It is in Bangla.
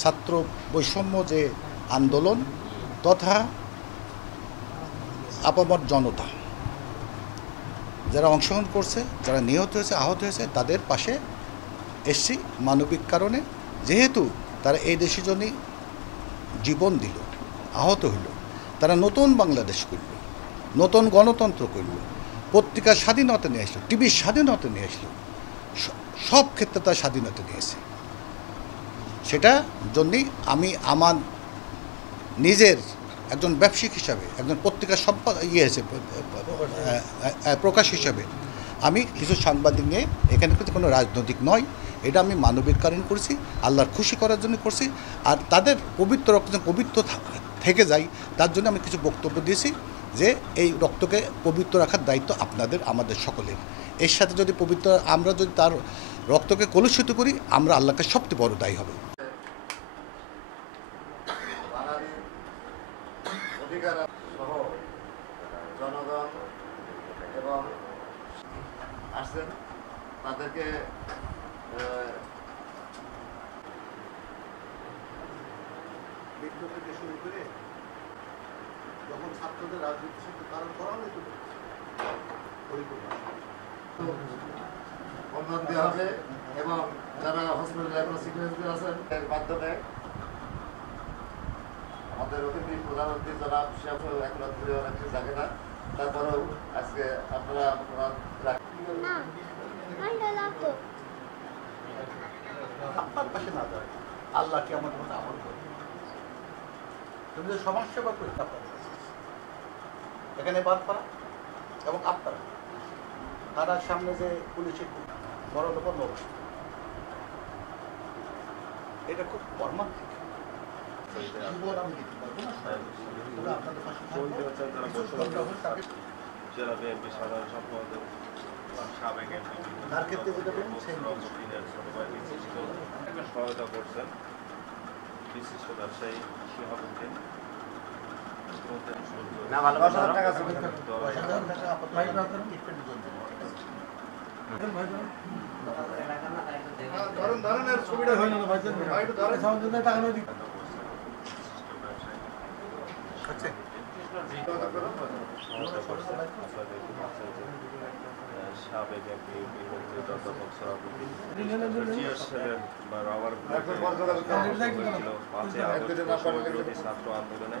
ছাত্র বৈষম্য যে আন্দোলন তথা আপামর জনতা যারা অংশগ্রহণ করছে, যারা নিহত হয়েছে, আহত হয়েছে, তাদের পাশে এসছি মানবিক কারণে। যেহেতু তারা এই দেশের জন্যই জীবন দিল, আহত হইল, তারা নতুন বাংলাদেশ করল, নতুন গণতন্ত্র করল, পত্রিকার স্বাধীনতা নিয়ে আসলো, টিভির স্বাধীনতা নিয়ে আসলো, সব ক্ষেত্রে তার স্বাধীনতা নিয়েছে। সেটা জন্যই আমি আমার নিজের একজন ব্যবসায়িক হিসাবে, একজন পত্রিকার প্রকাশ হিসাবে আমি কিছু সাংবাদিক নিয়ে, এখানে কিন্তু কোনো রাজনৈতিক নয়, এটা আমি মানবিক কারণ করছি, আল্লাহর খুশি করার জন্য করছি। আর তাদের পবিত্র রক্ত পবিত্র থেকে যায়, তার জন্য আমি কিছু বক্তব্য দিয়েছি যে এই রক্তকে পবিত্র রাখার দায়িত্ব আপনাদের, আমাদের সকলের। এর সাথে যদি পবিত্র, আমরা যদি তার রক্তকে কলুষিত করি, আমরা আল্লাহকে সবচেয়ে বড় দায়ী হবে। অধিকার সহ জনগণ এবং আসছেন, তাদেরকে বিদ্রোহ থেকে শুরু করে যখন ছাত্রদের রাজনীতির সাথে কারণ করানো তো অনুদান দেওয়া হবে এবং যারা হসপিটালে এখন সিগনেচার আছেন এর মাধ্যমে আমাদের অতিথি প্রধানমন্ত্রী জনাব শেখ এখন ধরে অনেকটা জাগে না, তারপরেও আজকে আপনারা আপনার পাশে না দাঁড়ায় আল্লাহকে আমাদের মতো আমল করে তুমি যে সমাজ সেবা করে এখানে বাদ করা এবং আপনারা তারা সামনে যে পুলিশের বড় লোক লোক, এটা খুব মর্মান্তিক। জীবন আমি দিতে পারবো না, আপনাদের পাশে জেলা বিএনপি সাধারণ সম্পাদক সাবেক এমপি তার ক্ষেত্রে যেটা সহায়তা করছেন বিশিষ্ট ব্যবসায়ী শিহাবুদ্দিন। ছবিটা হয় না ভাই, সাবেক এমপি অধ্যাপক সরাবুদ্দিন রাবার 5 আগস্ট ছাত্র আন্দোলনে